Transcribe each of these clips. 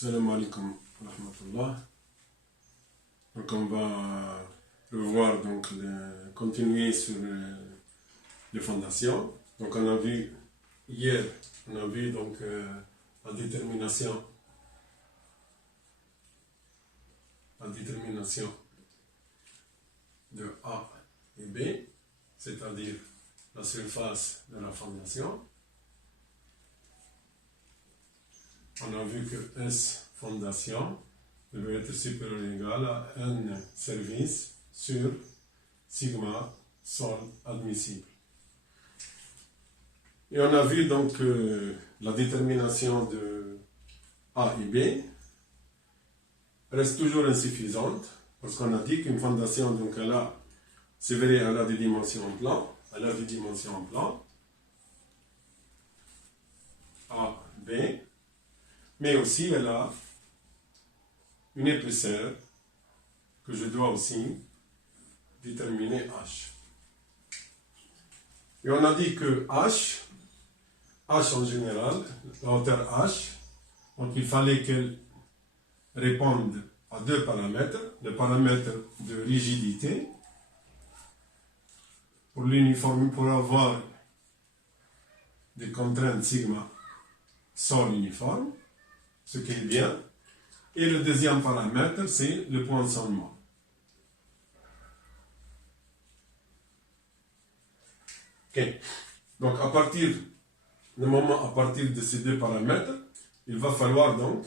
Salam alaikum wa rahmatullah. Donc on va revoir, donc continuer sur les fondations. Donc on a vu hier, on a vu donc la détermination de A et B, c'est-à-dire la surface de la fondation. On a vu que S fondation devait être supérieur ou égal à N service sur sigma sol admissible. Et on a vu donc la détermination de A et B reste toujours insuffisante parce qu'on a dit qu'une fondation, donc c'est vrai, elle a des dimensions en plan, A, B, mais aussi elle a une épaisseur que je dois aussi déterminer H. Et on a dit que H en général, la hauteur H, donc il fallait qu'elle réponde à deux paramètres, le paramètre de rigidité, pour l'uniforme, pour avoir des contraintes sigma sol uniforme, ce qui est bien, et le deuxième paramètre, c'est le poinçonnement. Ok. Donc à partir de ces deux paramètres, il va falloir donc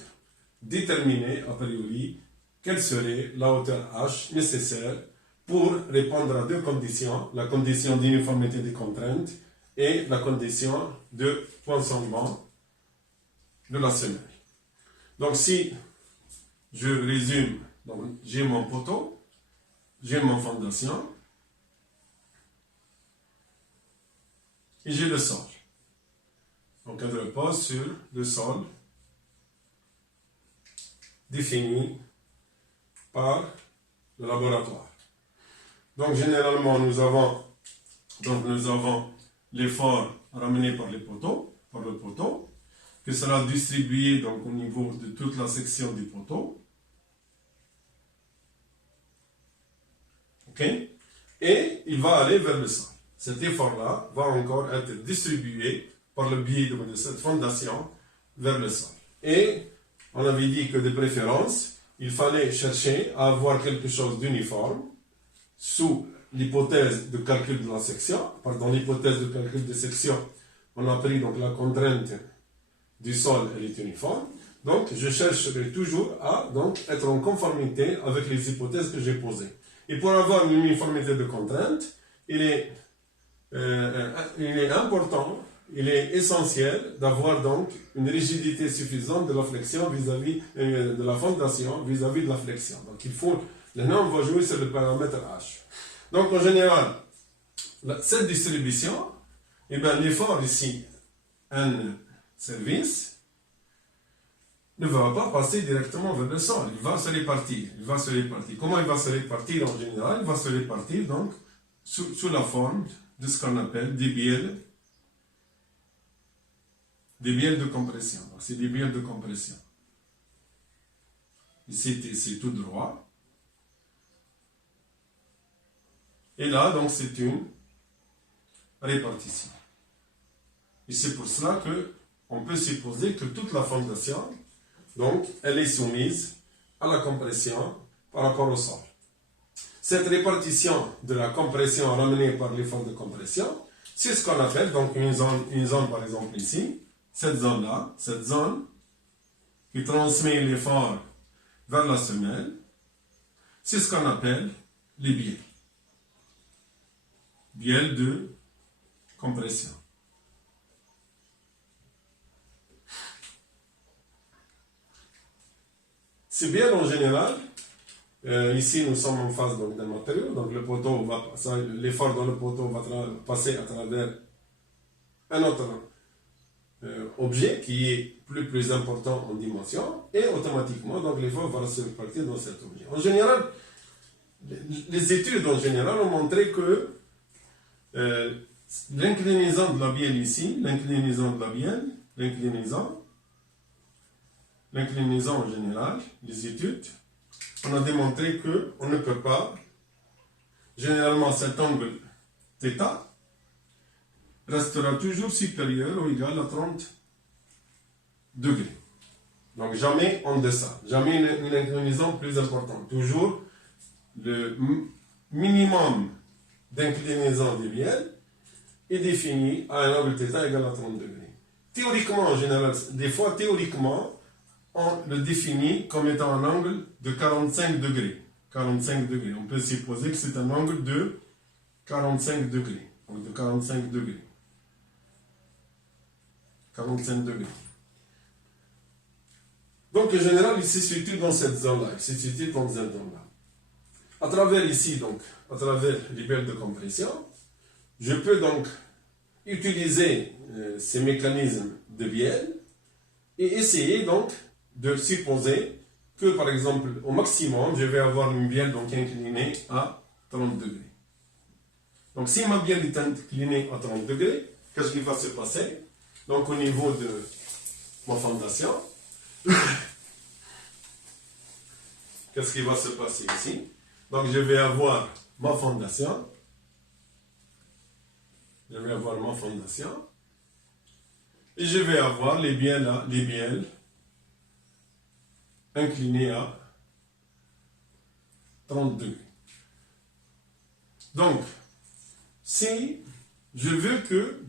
déterminer a priori quelle serait la hauteur H nécessaire pour répondre à deux conditions, la condition d'uniformité des contraintes et la condition de poinçonnement de la semelle. Donc si je résume, donc j'ai mon poteau, j'ai mon fondation et j'ai le sol. Donc elle repose sur le sol défini par le laboratoire. Donc généralement nous avons l'effort ramené par le poteau, que sera distribué donc au niveau de toute la section du poteau. Ok? Et il va aller vers le sol. Cet effort-là va encore être distribué par le biais de cette fondation vers le sol. Et on avait dit que de préférence, il fallait chercher à avoir quelque chose d'uniforme sous l'hypothèse de calcul de la section. Dans l'hypothèse de calcul de section, on a pris donc la contrainte du sol, elle est uniforme. Donc, je chercherai toujours à être en conformité avec les hypothèses que j'ai posées. Et pour avoir une uniformité de contrainte, il est important, il est essentiel d'avoir donc une rigidité suffisante de la flexion vis-à-vis de la fondation vis-à-vis de la flexion. Donc, maintenant, on va jouer sur le paramètre H. Donc, en général, cette distribution, l'effort ici, N service, ne va pas passer directement vers le sol. Il va se répartir. Comment il va se répartir en général? Il va se répartir donc sous la forme de ce qu'on appelle des bielles de compression. Donc, c'est des bielles de compression. Ici, c'est tout droit. Et là, donc, c'est une répartition. Et c'est pour cela qu'on peut supposer que toute la fondation, donc, elle est soumise à la compression par rapport au sol. Cette répartition de la compression ramenée par l'effort de compression, c'est ce qu'on appelle donc une zone par exemple ici, cette zone-là, cette zone qui transmet l'effort vers la semelle, c'est ce qu'on appelle les bielles. Bielles de compression. Ces bielles en général, ici nous sommes en face d'un matériau, donc l'effort dans le poteau va passer à travers un autre objet qui est plus important en dimension, et automatiquement donc l'effort va se répartir dans cet objet. En général, les études en général ont montré que l'inclinaison de la bielle ici, l'inclinaison en général, les études, on a démontré qu'on ne peut pas, généralement cet angle θ restera toujours supérieur ou égal à 30 degrés. Donc jamais en deçà, jamais une inclinaison plus importante. Toujours le minimum d'inclinaison des bielles est défini à un angle θ égal à 30 degrés. Théoriquement, en général, des fois, théoriquement, on le définit comme étant un angle de 45 degrés. 45 degrés. On peut supposer que c'est un angle de 45 degrés. Donc de 45 degrés. 45 degrés. Donc, en général, il se situe dans cette zone-là. Il se situe dans cette zone-là. À travers ici, donc, à travers les bielles de compression, je peux donc utiliser ces mécanismes de bielle et essayer donc de supposer que, par exemple, au maximum, je vais avoir une bielle donc inclinée à 30 degrés. Donc, si ma bielle est inclinée à 30 degrés, qu'est-ce qui va se passer? Donc, au niveau de ma fondation, qu'est-ce qui va se passer ici? Donc, je vais avoir ma fondation. Je vais avoir ma fondation. Et je vais avoir les bielles inclinées à 30 degrés. Donc, si je veux que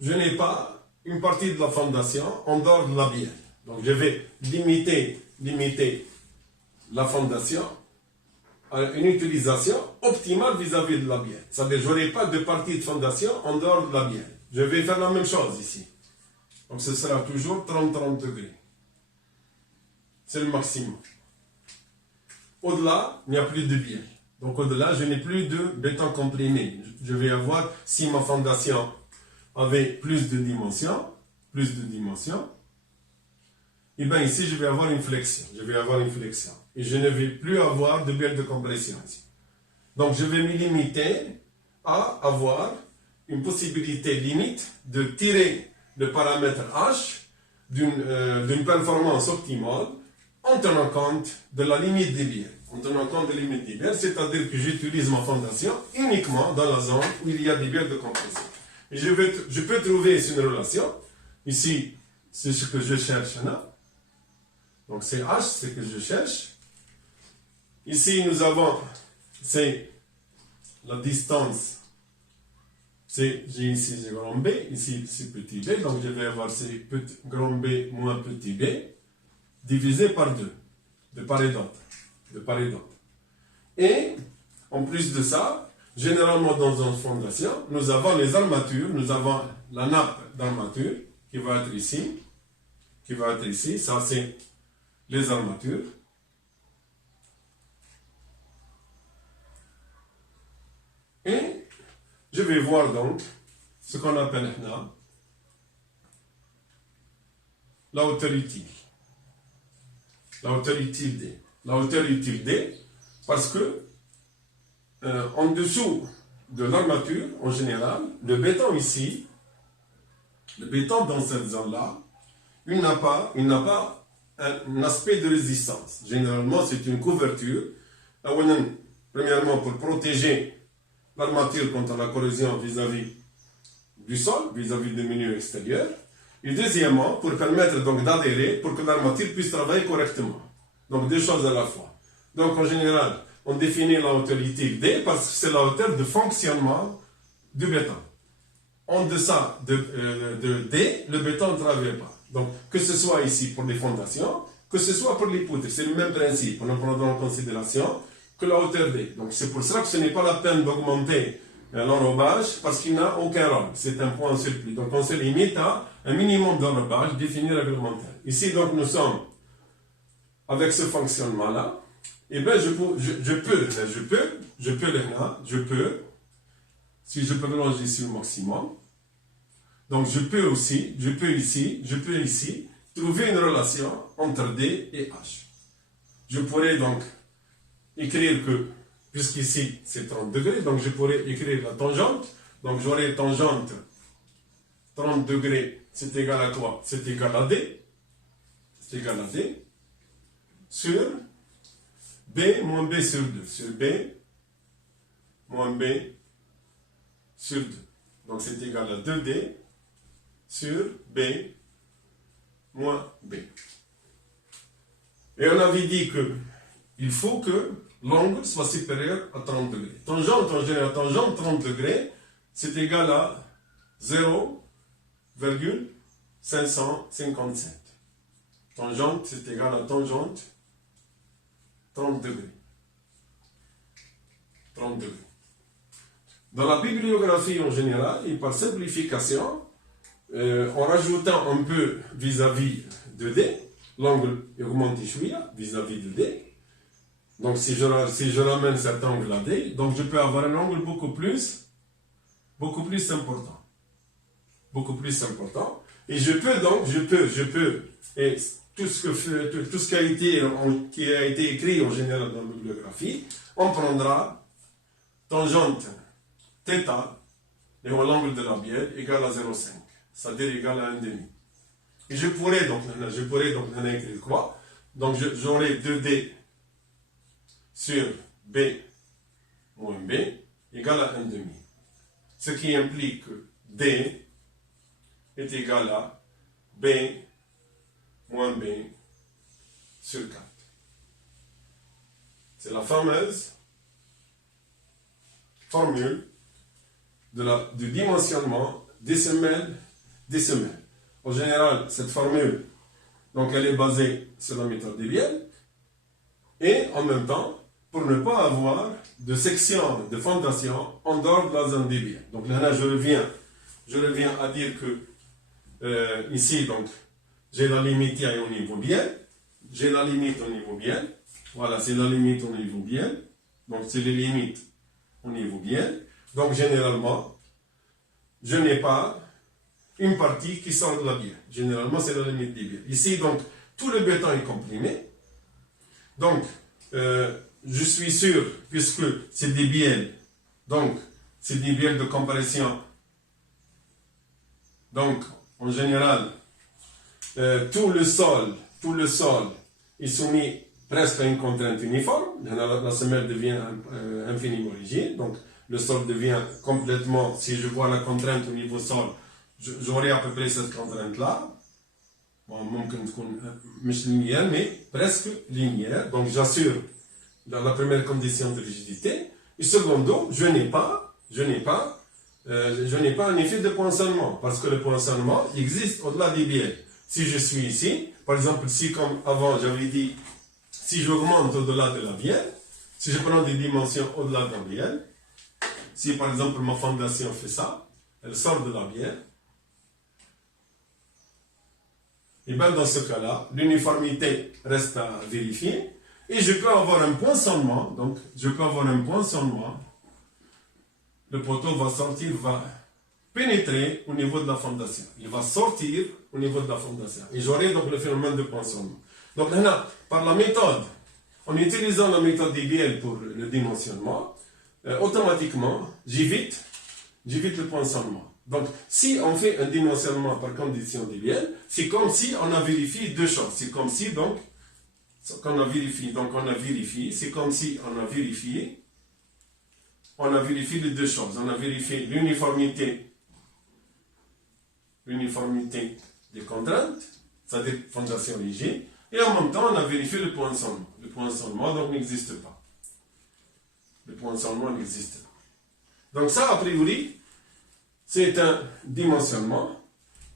je n'ai pas une partie de la fondation en dehors de la bielle, donc je vais limiter la fondation à une utilisation optimale vis-à-vis de la bielle. C'est-à-dire que je n'aurai pas de partie de fondation en dehors de la bielle. Je vais faire la même chose ici. Donc ce sera toujours 30 degrés. C'est le maximum. Au-delà, il n'y a plus de bielle. Donc au-delà, je n'ai plus de béton comprimé. Je vais avoir, si ma fondation avait plus de dimensions, et bien ici, je vais avoir une flexion. Et je ne vais plus avoir de bielle de compression ici. Donc, je vais me limiter à avoir une possibilité limite de tirer le paramètre H d'une performance optimale en tenant compte de la limite des bielles. C'est-à-dire que j'utilise ma fondation uniquement dans la zone où il y a des bielles de compression. Et je peux trouver ici une relation. Ici, c'est ce que je cherche là. Donc c'est H, c'est ce que je cherche. Ici, nous avons, c'est la distance. J'ai ici grand B, ici c'est petit b. Donc je vais avoir c'est grand B moins petit b divisé par 2, de part et d'autre. Et en plus de ça, généralement dans une fondation, nous avons les armatures, nous avons la nappe d'armature qui va être ici. Ça c'est les armatures. Et je vais voir donc ce qu'on appelle maintenant la hauteur utile. La hauteur utile D, parce que en dessous de l'armature, en général, le béton ici, le béton dans cette zone-là, il n'a pas un aspect de résistance. Généralement, c'est une couverture. Premièrement, pour protéger l'armature contre la corrosion vis-à-vis du sol, vis-à-vis du milieu extérieur. Et deuxièmement, pour permettre donc d'adhérer, pour que l'armature puisse travailler correctement. Donc, deux choses à la fois. Donc, en général, on définit la hauteur utile D parce que c'est la hauteur de fonctionnement du béton. En deçà de D, le béton ne travaille pas. Donc, que ce soit ici pour les fondations, que ce soit pour les poutres, c'est le même principe. On prend en considération que la hauteur D. Donc, c'est pour ça que ce n'est pas la peine d'augmenter l'enrobage parce qu'il n'a aucun rôle. C'est un point en surplus. Donc, on se limite à un minimum d'enrobage défini réglementaire. Ici, donc, nous sommes avec ce fonctionnement-là. Et bien, je peux, si je peux ranger ici au maximum, donc je peux ici, trouver une relation entre D et H. Je pourrais donc écrire que, puisqu'ici c'est 30 degrés, donc je pourrais écrire la tangente. Donc j'aurai tangente 30 degrés, c'est égal à quoi? C'est égal à D. c'est égal à D, sur B moins B sur 2, sur B moins B sur 2. Donc c'est égal à 2D sur B moins B. Et on avait dit que il faut que l'angle soit supérieur à 30 degrés. Tangente, en général, tangente 30 degrés, c'est égal à 0,557. Tangente, c'est égal à tangente 30 degrés. 30 degrés. Dans la bibliographie en général, et par simplification, en rajoutant un peu vis-à-vis de D, l'angle augmente vis-à-vis de D. Donc si je ramène cet angle à D, donc je peux avoir un angle beaucoup plus important. Beaucoup plus important. Et je peux, et tout ce qui a été écrit en général dans la bibliographie, on prendra tangente θ et l'angle de la bielle égale à 0,5, c'est-à-dire égal à 1,5. Et je pourrais donc écrire quoi? Donc j'aurai 2D sur B moins B égale à 1,5. Ce qui implique que D est égal à B moins B sur 4. C'est la fameuse formule du dimensionnement décimètre. En général, cette formule, donc elle est basée sur la méthode Débye, et en même temps, pour ne pas avoir de section de fondation en dehors de la zone Débye. Donc là, je reviens à dire que ici, donc, j'ai la limite au niveau bielle, j'ai la limite au niveau bielle, voilà, c'est la limite au niveau bielle, donc c'est les limites au niveau bielle. Donc généralement, je n'ai pas une partie qui sort de la bielle. Généralement, c'est la limite des bielles. Ici, donc, tout le béton est comprimé. Donc, je suis sûr, puisque c'est des bielles, donc, c'est des bielles de compression. Donc, en général, tout le sol est soumis presque à une contrainte uniforme. La semelle devient infiniment rigide. Donc, le sol devient complètement, si je vois la contrainte au niveau sol, j'aurai à peu près cette contrainte-là. Bon, linéaire, mais presque linéaire. Donc, j'assure dans la première condition de rigidité. Et secondo, je n'ai pas un effet de poinçonnement, parce que le poinçonnement existe au-delà des bielles. Si je suis ici, par exemple, si comme avant j'avais dit, si j'augmente au-delà de la bielle, si je prends des dimensions au-delà de la bielle, si par exemple ma fondation fait ça, elle sort de la bielle, et bien dans ce cas-là, l'uniformité reste à vérifier, et je peux avoir un poinçonnement, donc je peux avoir un poinçonnement, le poteau va sortir, va pénétrer au niveau de la fondation, il va sortir au niveau de la fondation, et j'aurai donc le phénomène de poinçonnement. Donc là, par la méthode, en utilisant la méthode des bielles pour le dimensionnement, automatiquement, j'évite le poinçonnement. Donc, si on fait un dimensionnement par condition des bielles, c'est comme si on a vérifié deux choses. C'est comme si, donc, qu'on a vérifié. Donc, on a vérifié. C'est comme si on a vérifié. On a vérifié les deux choses. On a vérifié l'uniformité des contraintes, c'est-à-dire fondation rigide, et en même temps, on a vérifié le poinçonnement. Le poinçonnement, donc, n'existe pas. Le poinçonnement n'existe pas. Donc ça, a priori, c'est un dimensionnement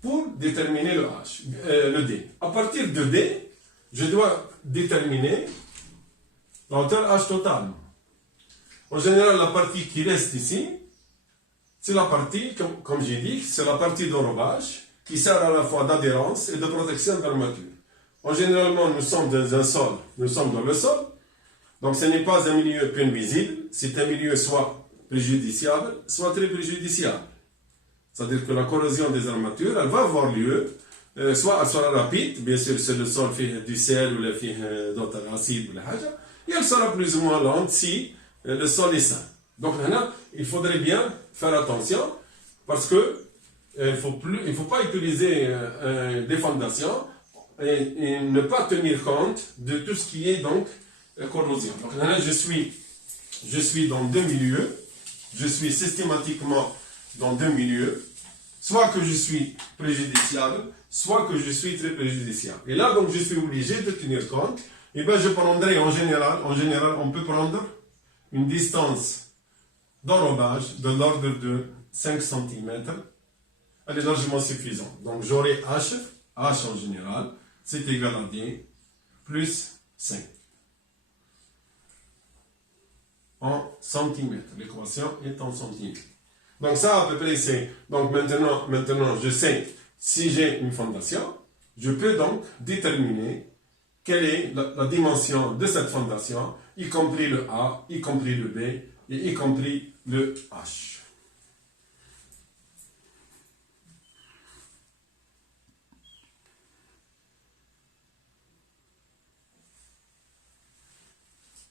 pour déterminer le D. À partir de D, je dois déterminer la hauteur H totale. En général, la partie qui reste ici, c'est la partie, comme j'ai dit, c'est la partie d'enrobage qui sert à la fois d'adhérence et de protection de l'armature. En généralement, nous sommes dans un sol, nous sommes dans le sol, donc ce n'est pas un milieu peine visible, c'est un milieu soit préjudiciable, soit très préjudiciable. C'est-à-dire que la corrosion des armatures, elle va avoir lieu, soit elle sera rapide, bien sûr si le sol fait du sel ou fait d'autres acides ou et elle sera plus ou moins lente si le sol est sain. Donc maintenant, il faudrait bien faire attention, parce que il faut pas utiliser des fondations et ne pas tenir compte de tout ce qui est donc corrosion. Donc là, je suis dans deux milieux, je suis systématiquement dans deux milieux, soit que je suis préjudiciable, soit que je suis très préjudiciable. Et là, donc, je suis obligé de tenir compte. Et bien, je prendrai en général, on peut prendre une distance d'enrobage de l'ordre de 5 cm. Elle est largement suffisante. Donc, j'aurai H en général, c'est égal à D plus 5 en centimètres. L'équation est en centimètres. Donc ça, à peu près, c'est... Donc maintenant, je sais, si j'ai une fondation, je peux donc déterminer quelle est la dimension de cette fondation, y compris le A, y compris le B, et y compris le H.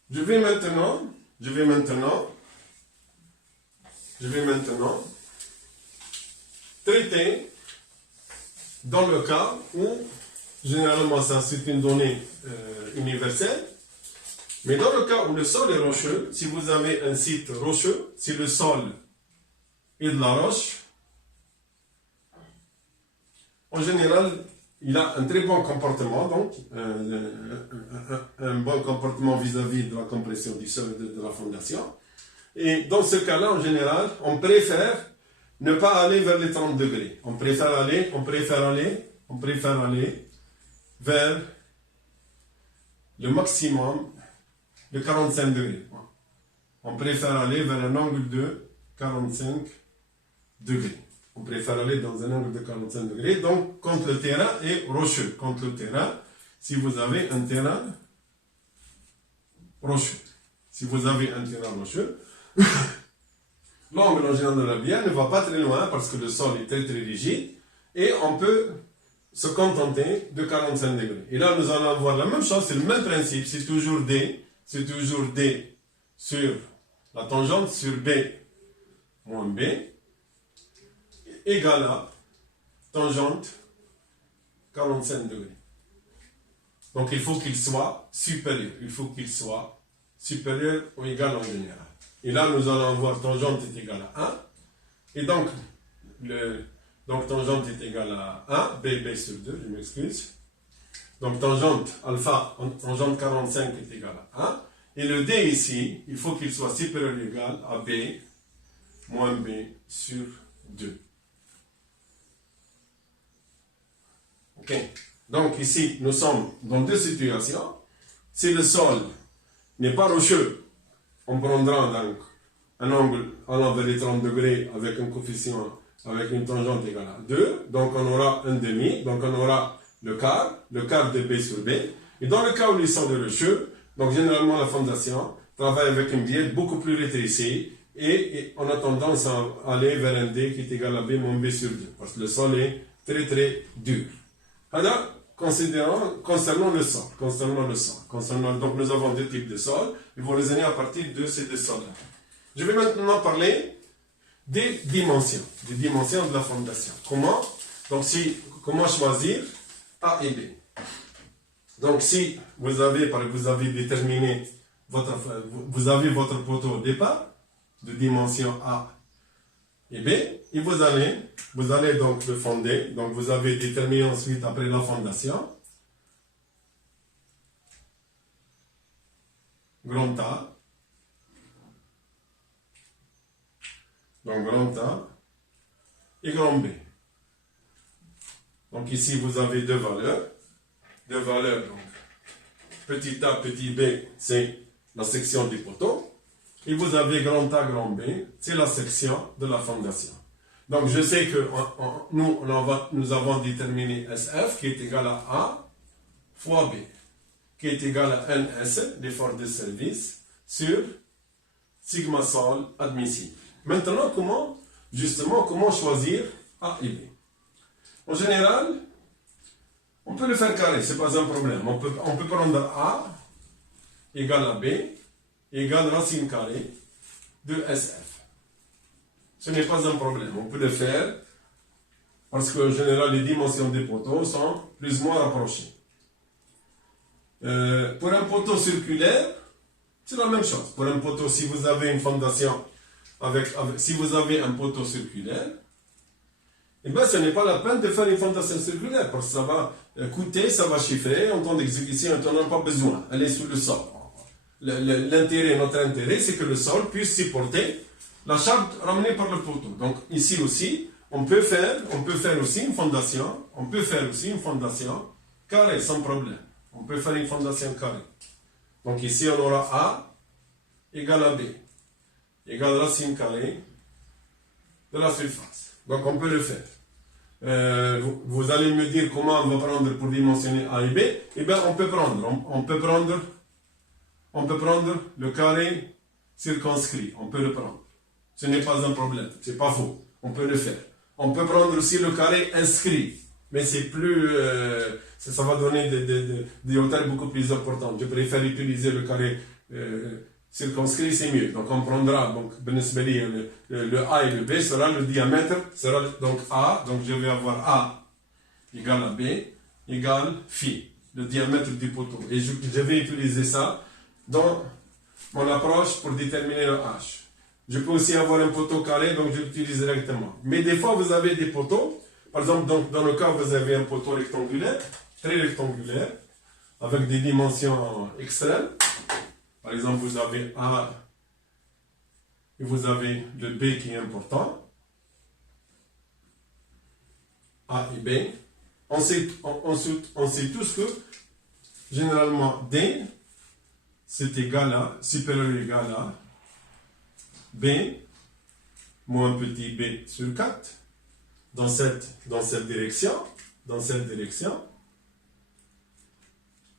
Je vais maintenant traiter dans le cas où, généralement ça c'est une donnée universelle, mais dans le cas où le sol est rocheux, si vous avez un site rocheux, si le sol est de la roche, en général, il a un très bon comportement, donc un bon comportement vis-à-vis de la compression du sol et de la fondation. Et dans ce cas-là, en général, on préfère ne pas aller vers les 30 degrés. On préfère aller vers le maximum de 45 degrés. On préfère aller vers un angle de 45 degrés. On préfère aller dans un angle de 45 degrés. Donc, quand le terrain est rocheux. Quand le terrain, si vous avez un terrain rocheux. Si vous avez un terrain rocheux, l'angle en général de la bière ne va pas très loin parce que le sol est très très rigide et on peut se contenter de 45 degrés. Et là, nous allons avoir la même chose, c'est le même principe, c'est toujours D sur la tangente sur B moins B égale à tangente 45 degrés. Donc il faut qu'il soit supérieur. Il faut qu'il soit supérieur ou égal en général. Et là, nous allons voir tangente est égal à 1. Et donc, tangente est égal à 1, B sur 2, je m'excuse. Donc tangente alpha, tangente 45 est égal à 1. Et le D ici, il faut qu'il soit supérieur ou égal à B moins B sur 2. Ok. Donc ici, nous sommes dans deux situations. Si le sol n'est pas rocheux, on prendra donc un angle allant vers les 30 degrés avec un coefficient, avec une tangente égale à 2. Donc on aura un demi, donc on aura le quart de B sur B. Et dans le cas où les sols est rocheux, donc généralement la fondation travaille avec une bielle beaucoup plus rétrécie et on a tendance à aller vers un D qui est égal à B moins B sur 2 parce que le sol est très très dur. Alors, concernant le sol, donc nous avons deux types de sols, il faut raisonner à partir de ces deux sols-là. Je vais maintenant parler des dimensions de la fondation. Comment choisir A et B. Donc si vous avez déterminé vous avez votre poteau au départ de dimension A et B, et vous allez donc le fonder. Donc vous avez déterminé ensuite après la fondation, grand A, donc grand A et grand B. Donc ici vous avez deux valeurs, donc petit a, petit b, c'est la section du poteau. Et vous avez grand A, grand B, c'est la section de la fondation. Donc je sais que nous avons déterminé SF qui est égal à A fois B, qui est égal à NS, l'effort de service, sur sigma sol admissible. Maintenant, comment choisir A et B? En général, on peut le faire carré, ce n'est pas un problème. On peut prendre A égale à B égale racine carrée de SF. Ce n'est pas un problème. On peut le faire Parce qu'en général, les dimensions des poteaux sont plus ou moins rapprochées. Pour un poteau circulaire, c'est la même chose. Pour un poteau, si vous avez une fondation, si vous avez un poteau circulaire, eh bien, ce n'est pas la peine de faire une fondation circulaire, parce que ça va coûter, ça va chiffrer, en temps d'exécution, on n'en a pas besoin. Elle est sous le sol. Notre intérêt, c'est que le sol puisse supporter la charge ramenée par le poteau. Donc, ici aussi, on peut faire aussi une fondation, carrée, sans problème. On peut faire une fondation carrée. Donc, ici, on aura A égale à B, égale racine carrée de la surface. Donc, on peut le faire. Vous allez me dire comment on va prendre pour dimensionner A et B. Eh bien, on peut prendre le carré circonscrit. On peut le prendre. Ce n'est pas un problème. C'est pas faux. On peut le faire. On peut prendre aussi le carré inscrit. Mais c'est plus... ça va donner des hauteurs beaucoup plus importantes. Je préfère utiliser le carré circonscrit, c'est mieux. Donc on prendra, donc le A et le B sera le diamètre, sera donc A. Donc je vais avoir A égale à B égale phi, le diamètre du poteau. Et je vais utiliser ça dans mon approche pour déterminer le H. Je peux aussi avoir un poteau carré, donc je l'utilise directement. Mais des fois, vous avez des poteaux. Par exemple, dans le cas où vous avez un poteau rectangulaire, très rectangulaire, avec des dimensions extrêmes. Par exemple, vous avez A et vous avez le B qui est important. A et B. On sait tous que, généralement, D, c'est égal à, supérieur ou égal à, B moins petit b sur 4 dans cette direction.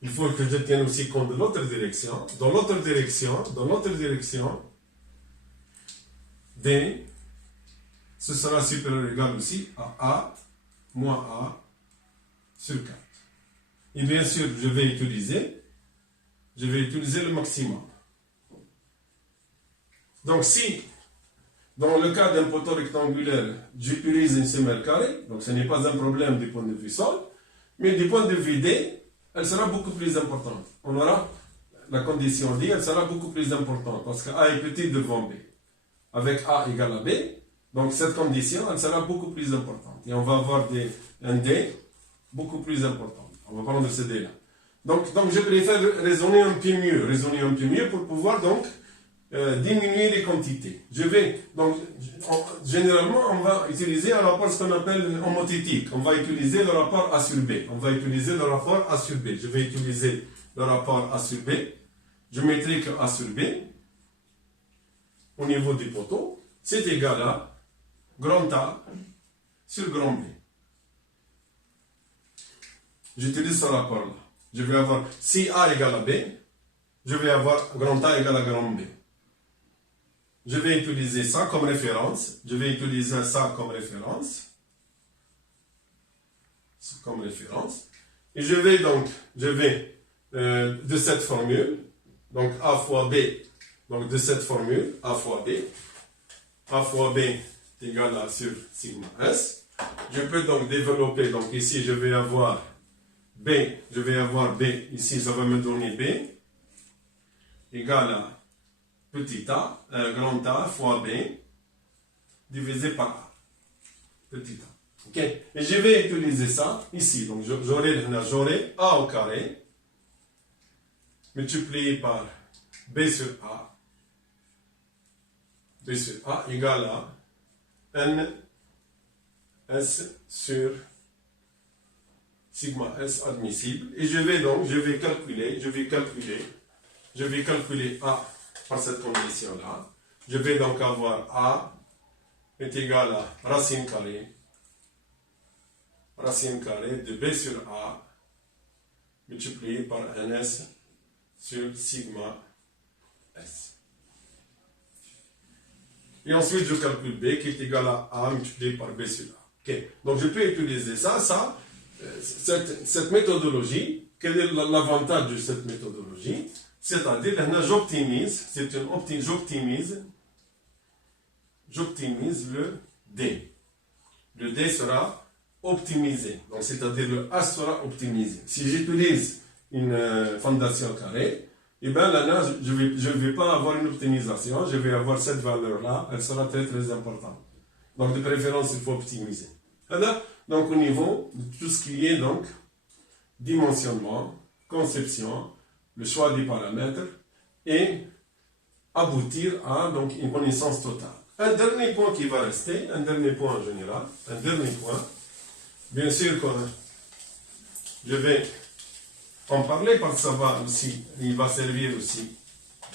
Il faut que je tienne aussi compte de l'autre direction. Dans l'autre direction, D, ce sera supérieur ou égal aussi à A moins A sur 4. Et bien sûr, je vais utiliser le maximum. Donc si, dans le cas d'un poteau rectangulaire, j'utilise une semelle carrée, donc ce n'est pas un problème du point de vue sol, mais du point de vue D, elle sera beaucoup plus importante. On aura la condition D, elle sera beaucoup plus importante, parce que A est petit devant B. Avec A égale à B, donc cette condition, elle sera beaucoup plus importante. Et on va avoir un D beaucoup plus important. On va prendre ce D-là. Donc je préfère raisonner un peu mieux pour pouvoir donc diminuer les quantités. Généralement, on va utiliser un rapport ce qu'on appelle homothétique. On va utiliser le rapport A sur B. Je vais utiliser le rapport A sur B. Je mettrai que A sur B, au niveau du poteau, c'est égal à grand A sur grand B. J'utilise ce rapport-là. Je vais avoir, si A égale à B, je vais avoir grand A égale à grand B. Je vais utiliser ça comme référence. Et je vais de cette formule, donc A fois B, donc de cette formule, A fois B est égal à sur sigma S. Je peux donc développer, donc ici je vais avoir B, ici ça va me donner B, égal à petit a, grand A fois B, divisé par A, petit a. Ok. Et je vais utiliser ça ici, donc j'aurai A au carré, multiplié par B sur A égale à N S sur sigma S admissible. Et je vais calculer A par cette condition-là. Je vais donc avoir A est égal à racine carrée de B sur A multiplié par NS sur sigma S. Et ensuite, je calcule B qui est égal à A multiplié par B sur A. Okay. Donc, je peux utiliser cette méthodologie. Quel est l'avantage de cette méthodologie? C'est-à-dire, j'optimise le D. Le D sera optimisé. Donc, c'est-à-dire le H sera optimisé. Si j'utilise une fondation carrée, et bien là, je ne vais pas avoir une optimisation, je vais avoir cette valeur-là, elle sera très très importante. Donc, de préférence, il faut optimiser. Alors, donc, au niveau de tout ce qui est donc dimensionnement, conception, le choix des paramètres et aboutir à donc une connaissance totale. Un dernier point qui va rester, un dernier point en général, un dernier point, bien sûr que je vais en parler parce que ça va aussi, il va servir aussi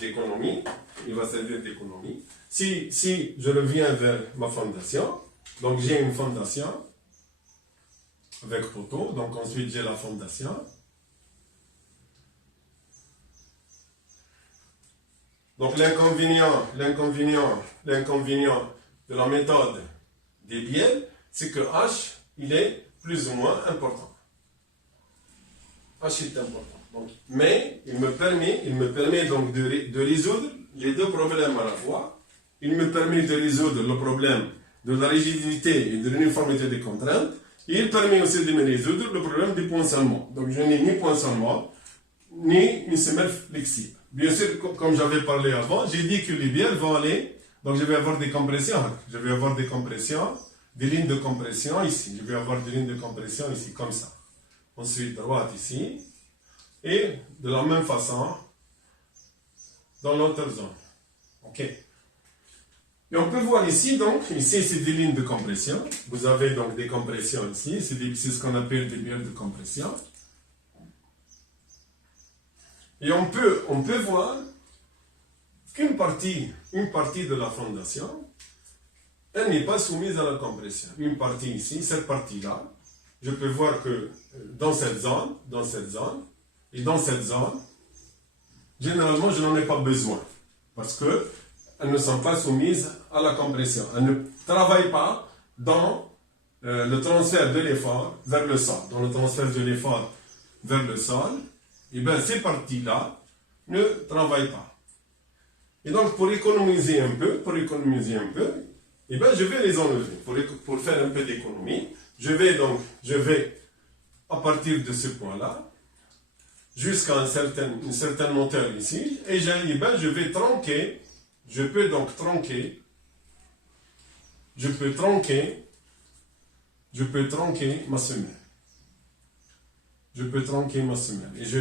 d'économie, il va servir d'économie. Si je reviens vers ma fondation, donc j'ai une fondation avec poteau, donc ensuite j'ai la fondation. Donc l'inconvénient de la méthode des biais, c'est que H, il est plus ou moins important. H est important. Donc, mais il me permet donc de résoudre les deux problèmes à la fois. Il me permet de résoudre le problème de la rigidité et de l'uniformité des contraintes. Et il permet aussi de me résoudre le problème du poinçonnement. Donc je n'ai ni poinçonnement, ni une semelle flexible. Bien sûr, comme j'avais parlé avant, j'ai dit que les biais vont aller, donc je vais avoir des compressions. Je vais avoir des compressions, des lignes de compression ici. Je vais avoir des lignes de compression ici, comme ça. Ensuite, droite ici. Et de la même façon, dans l'autre zone. OK. Et on peut voir ici, donc, ici, c'est des lignes de compression. Vous avez donc des compressions ici. C'est ce qu'on appelle des biais de compression. Et on peut voir qu'une partie de la fondation, elle n'est pas soumise à la compression. Une partie ici, cette partie-là, je peux voir que dans cette zone, et dans cette zone, généralement, je n'en ai pas besoin. Parce qu'elles ne sont pas soumises à la compression. Elles ne travaillent pas dans le transfert de l'effort vers le sol. Dans le transfert de l'effort vers le sol, et bien ces parties-là ne travaillent pas. Et donc pour économiser un peu, et bien je vais les enlever. Pour faire un peu d'économie, je vais à partir de ce point-là, jusqu'à une certaine hauteur ici, et je vais tronquer, je peux tronquer ma semelle. Et je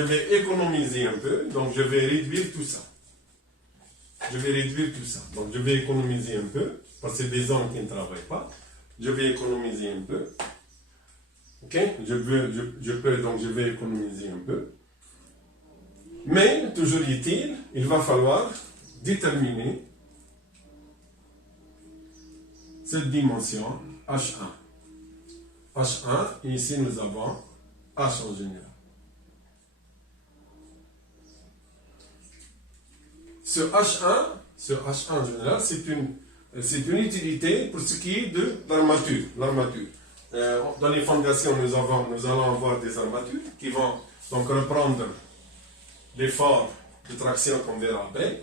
vais économiser un peu, donc je vais réduire tout ça. Donc je vais économiser un peu, parce que c'est des zones qui ne travaillent pas. Je vais économiser un peu. Ok? Je vais économiser un peu. Mais, toujours est-il, il va falloir déterminer cette dimension H1. H1, et ici nous avons H en général. Ce H1 en général, c'est une utilité pour ce qui est de l'armature. Dans les fondations, nous allons avoir des armatures qui vont donc reprendre l'effort de traction qu'on verra après.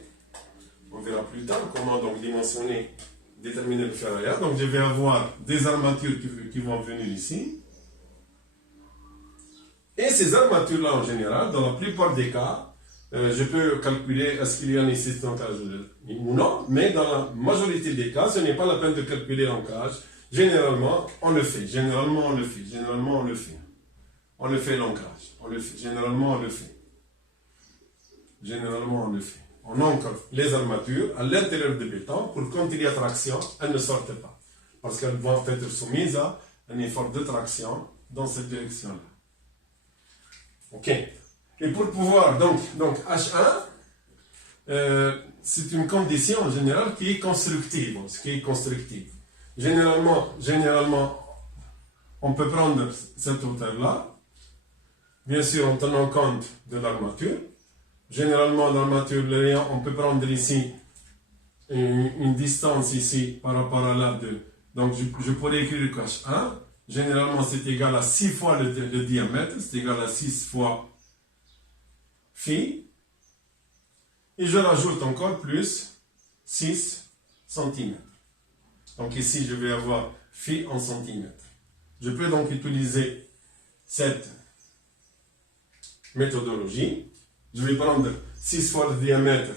On verra plus tard comment donc déterminer le ferraillage. Donc je vais avoir des armatures qui vont venir ici. Et ces armatures-là, en général, dans la plupart des cas, je peux calculer est-ce qu'il y a un nécessité d'ancrage ou non, mais dans la majorité des cas, ce n'est pas la peine de calculer l'ancrage. Généralement, on le fait. On le fait l'ancrage. Généralement, on le fait. On ancre les armatures à l'intérieur du béton pour quand il y a traction, elles ne sortent pas. Parce qu'elles vont être soumises à un effort de traction dans cette direction-là. OK. Et pour pouvoir, donc H1, c'est une condition en général qui est constructive. Généralement, on peut prendre cette hauteur-là, bien sûr en tenant compte de l'armature. Généralement, l'armature, on peut prendre ici une distance ici par rapport à la 2. Donc, je pourrais écrire que H1, généralement, c'est égal à 6 fois le diamètre, c'est égal à 6 fois phi. Et je rajoute encore plus 6 cm. Donc ici, je vais avoir phi en centimètres. Je peux donc utiliser cette méthodologie. Je vais prendre 6 fois le diamètre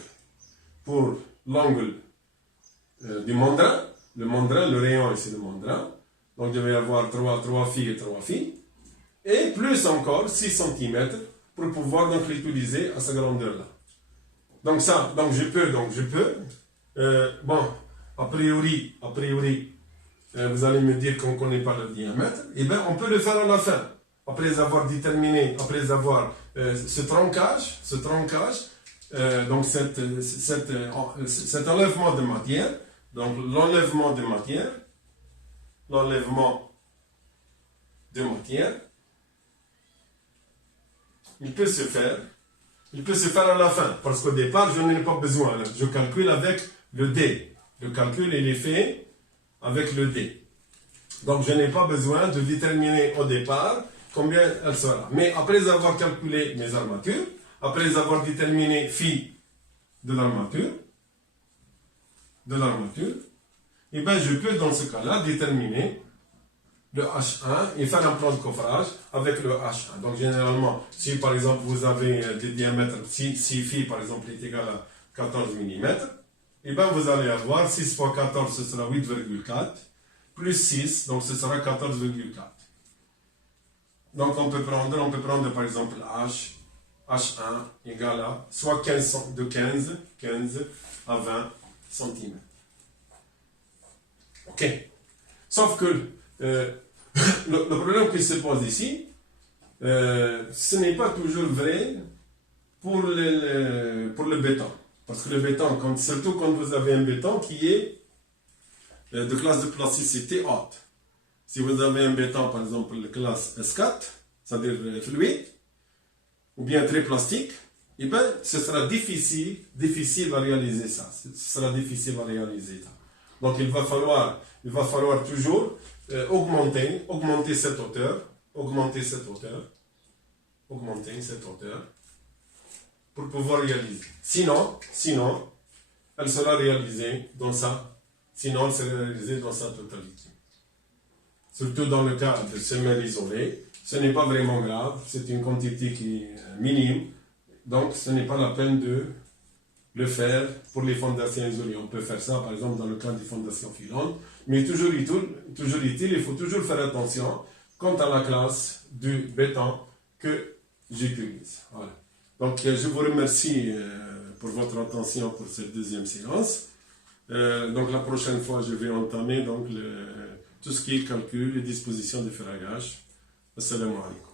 pour l'angle du mandrin. Le mandrin, le rayon ici, le mandrin. Donc je vais avoir 3 phi et 3 phi. Et plus encore 6 cm pour pouvoir donc l'utiliser à sa grandeur-là. Donc ça, je peux. Bon, a priori, vous allez me dire qu'on ne connaît pas le diamètre. Eh bien, on peut le faire à la fin. Après avoir déterminé, après avoir ce troncage, donc cet enlèvement de matière, donc l'enlèvement de matière, il peut se faire à la fin, parce qu'au départ, je n'en ai pas besoin. Je calcule avec le D. Le calcul, il est fait avec le D. Donc, je n'ai pas besoin de déterminer au départ combien elle sera. Mais après avoir calculé mes armatures, après avoir déterminé phi de l'armature, eh bien, je peux dans ce cas-là déterminer le H1 et faire un plan de coffrage avec le H1. Donc, généralement, si par exemple vous avez des diamètres, si phi par exemple est égal à 14 mm, et bien vous allez avoir 6 fois 14, ce sera 8,4, plus 6, donc ce sera 14,4. Donc, on peut prendre par exemple H1 égale à soit 15 à 20 cm. Ok. Sauf que le problème qui se pose ici, ce n'est pas toujours vrai pour le béton. Parce que le béton, surtout quand vous avez un béton qui est de classe de plasticité haute. Si vous avez un béton, par exemple, de classe S4, c'est-à-dire fluide, ou bien très plastique, eh bien, ce sera difficile à réaliser ça. Donc, il va falloir toujours augmenter cette hauteur, pour pouvoir réaliser. Sinon, elle sera réalisée dans sa totalité. Surtout dans le cas de semelles isolées, ce n'est pas vraiment grave, c'est une quantité qui est minime, donc ce n'est pas la peine de le faire pour les fondations isolées. On peut faire ça par exemple dans le cas des fondations filantes, mais toujours utile, il faut toujours faire attention quant à la classe du béton que j'utilise. Voilà. Donc je vous remercie pour votre attention pour cette deuxième séance. Donc la prochaine fois je vais entamer donc tout ce qui est calcul et disposition de ferragage. Assalamu alaikum.